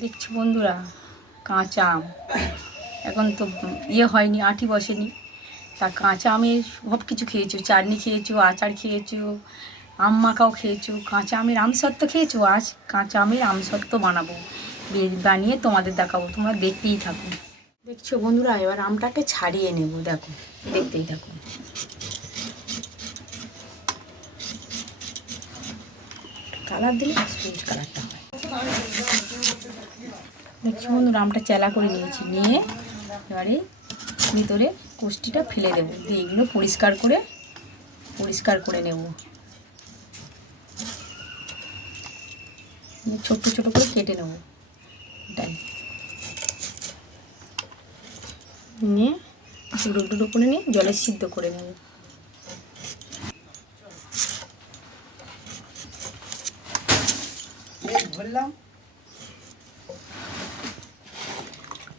দেখছি বন্ধুরা, কাঁচা আম। এখন তো ইয়ে হয়নি, আটি বসেনি। তা কাঁচা আমের সব কিছু খেয়েছো, চাটনি খেয়েছো, আচার খেয়েছো, আম মাখাও খেয়েছো, কাঁচা আমের আমসত্ত্ব খেয়েছো? আজ কাঁচা আমের আমসত্ত্ব বানাবো। বানিয়ে তোমাদের দেখাবো, তোমরা দেখতেই থাকো। দেখছ বন্ধুরা, এবার আমটাকে ছাড়িয়ে নেব, দেখো, দেখতেই থাকো। কালার দিলে সবুজ কালারটা হয়। দেখছ বন্ধুরা, আমটা চেলা করে নিয়েছি, নিয়ে এবারে ভিতরে কোষ্টিটা ফেলে দেবো। দিয়ে এগুলো পরিষ্কার করে পরিষ্কার করে নেব। ছোট্ট ছোট করে কেটে নেব। এটাই। নিয়ে ডুডো ডুডো করে নিয়ে জলে সিদ্ধ করে নেব।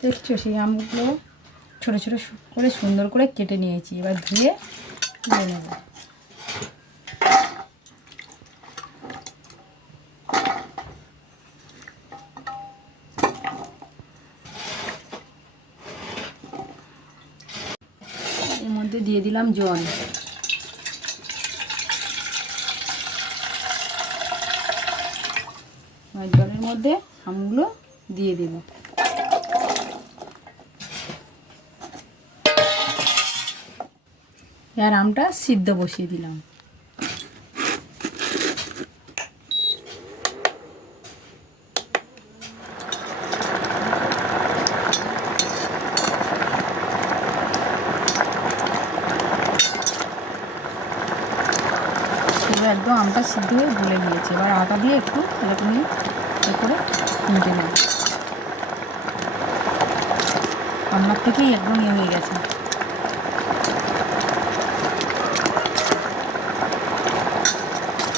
দেখছ সেই আমগুলো ছোটো ছোটো করে সুন্দর করে কেটে নিয়েছি। এবার ধুয়ে দিয়ে নেব এর মধ্যে দিয়ে দিলাম জল। জলের মধ্যে আমগুলো দিয়ে দেবো। আর আমটা সিদ্ধ বসিয়ে দিলাম। একদম আমটা সিদ্ধ হয়ে গলে গিয়েছে। এবার আটা দিয়ে একটু এরকমই এ করে মেটে নেব। রান্নার থেকেই একদম ইয়ে হয়ে গেছে।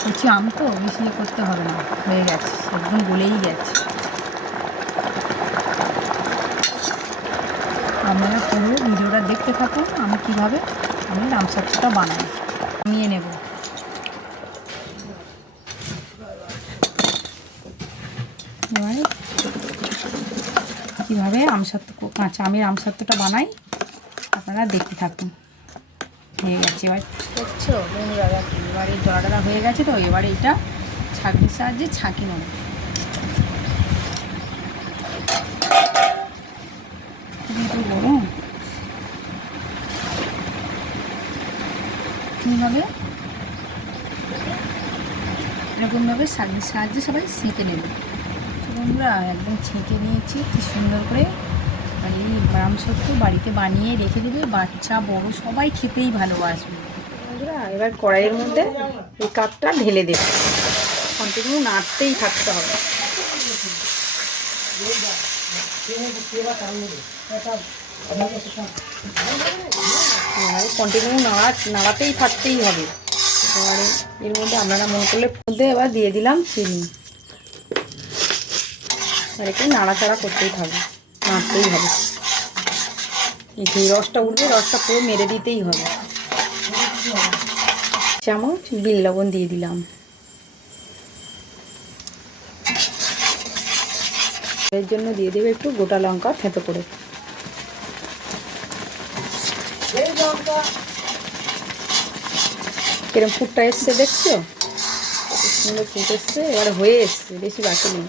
বলছি আম তো বেশি ইয়ে করতে হবে না, হয়ে গেছে, একদম গলেই গেছে। আপনারা পুরো ভিডিওটা দেখতে থাকুন, আমি কীভাবে আমি রামসাকটা বানাই। নিয়ে নেব। এবারে কীভাবে আমসত্ব কাঁচা আমের আমসত্বটা বানাই। আপনারা দেখতে থাকুন। হয়ে গেছে। এবার দেখছ? বন্ধুরা, এবারে জলাটা হয়ে গেছে তো, এবারে এটা ছাঁকির সাহায্যে ছাঁকি নেব। কীভাবে? এরকমভাবে সাহায্যে সবাই সেঁকে নেবে। বন্ধুরা একদম ছেঁকে নিয়েছি কি সুন্দর করে। আর এই ব্রাম সত্য বাড়িতে বানিয়ে রেখে দেবে, বাচ্চা, বড়, সবাই খেতেই ভালোবাসবে। এবার কড়াইয়ের মধ্যে এই কাপটা ঢেলে দেবে। কন্টিনিউ নাড়তেই থাকতে হবে। কন্টিনিউ নাড়া, নাড়াতেই থাকতেই হবে। এবারে এর মধ্যে আপনারা মনে করলে মধ্যে এবার দিয়ে দিলাম চিনি। আর একটু নাড়াচাড়া করতেই হবে, নাড়তেই হবে। এই রসটা উঠবে, রসটা পুরো মেরে দিতেই হবে। চামচ, বিল লবণ দিয়ে দিলাম। এর জন্য দিয়ে দেবে একটু গোটা লঙ্কা, থেতো করে। কিরম ফুটটা এসছে দেখছ? সুন্দর ফুট এসছে, এবার হয়ে এসছে, বেশি বাকি নেই।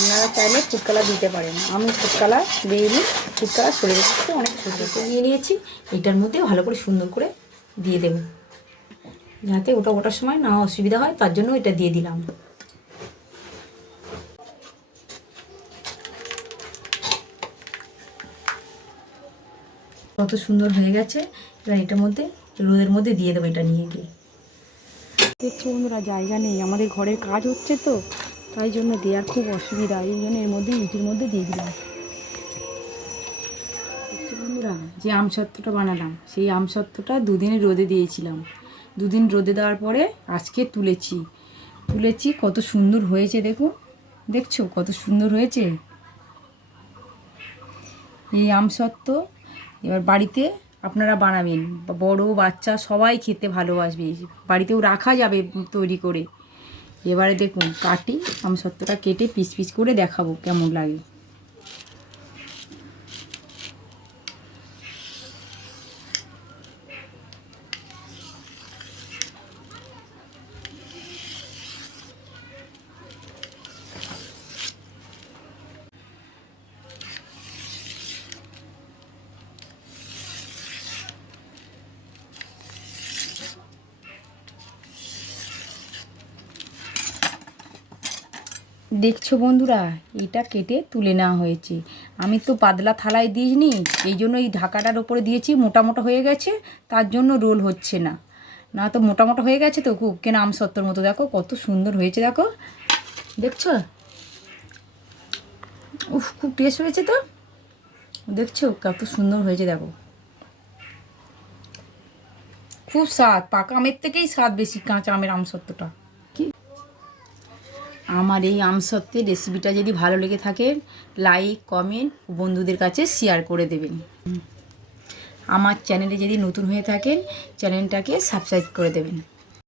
আপনারা চাইলে ফুড কালার দিতে পারেন। আমি ফুড দিয়ে ফুড কালার সরে গেছে অনেক ছোটো নিয়ে নিয়েছি, এটার মধ্যে ভালো করে সুন্দর করে দিয়ে দেবো। যাতে ওটা ওটার সময় না অসুবিধা হয়, তার জন্য এটা দিয়ে দিলাম। কত সুন্দর হয়ে গেছে, এবার এটার মধ্যে, রোদের মধ্যে দিয়ে দেবো এটা নিয়ে গিয়ে। দেখছ বন্ধুরা, জায়গা নেই, আমাদের ঘরের কাজ হচ্ছে তো। তাই জন্য দেওয়ার খুব অসুবিধা। এই জন্য এর মধ্যে ইটির মধ্যে দিয়ে দিলাম। যে আমসত্ত্বটা বানালাম, সেই আমসত্ত্বটা দুদিনে রোদে দিয়েছিলাম। দুদিন রোদে দেওয়ার পরে আজকে তুলেছি। তুলেছি, কত সুন্দর হয়েছে দেখুন। দেখছ কত সুন্দর হয়েছে? এই আমসত্ত্ব এবার বাড়িতে আপনারা বানাবেন। বড় বাচ্চা সবাই খেতে ভালোবাসবে। বাড়িতেও রাখা যাবে তৈরি করে। এবারে দেখুন কাটি আমি সত্যটা কেটে পিস পিস করে দেখাবো কেমন লাগে। দেখছ বন্ধুরা, এটা কেটে তুলে নেওয়া হয়েছে। আমি তো পাতলা থালায় দিইনি, এই জন্য এই ঢাকাটার ওপরে দিয়েছি, মোটা মোটা হয়ে গেছে, তার জন্য রোল হচ্ছে না। না তো মোটা মোটা হয়ে গেছে তো, খুব কেন আমসত্তর মতো, দেখো কত সুন্দর হয়েছে, দেখো। দেখছ? উফ, খুব টেস্ট হয়েছে তো। দেখছ, কত সুন্দর হয়েছে, দেখো। খুব স্বাদ, পাকা আমের থেকেই স্বাদ বেশি, কাঁচা আমের আমসত্ত্বটা। কি আমার এই আমসত্ত্বের রেসিপিটা যদি ভালো লেগে থাকে লাইক কমেন্ট বন্ধুদের কাছে শেয়ার করে দেবেন। আমার চ্যানেলে যদি নতুন হয়ে থাকেন চ্যানেলটাকে সাবস্ক্রাইব করে দেবেন।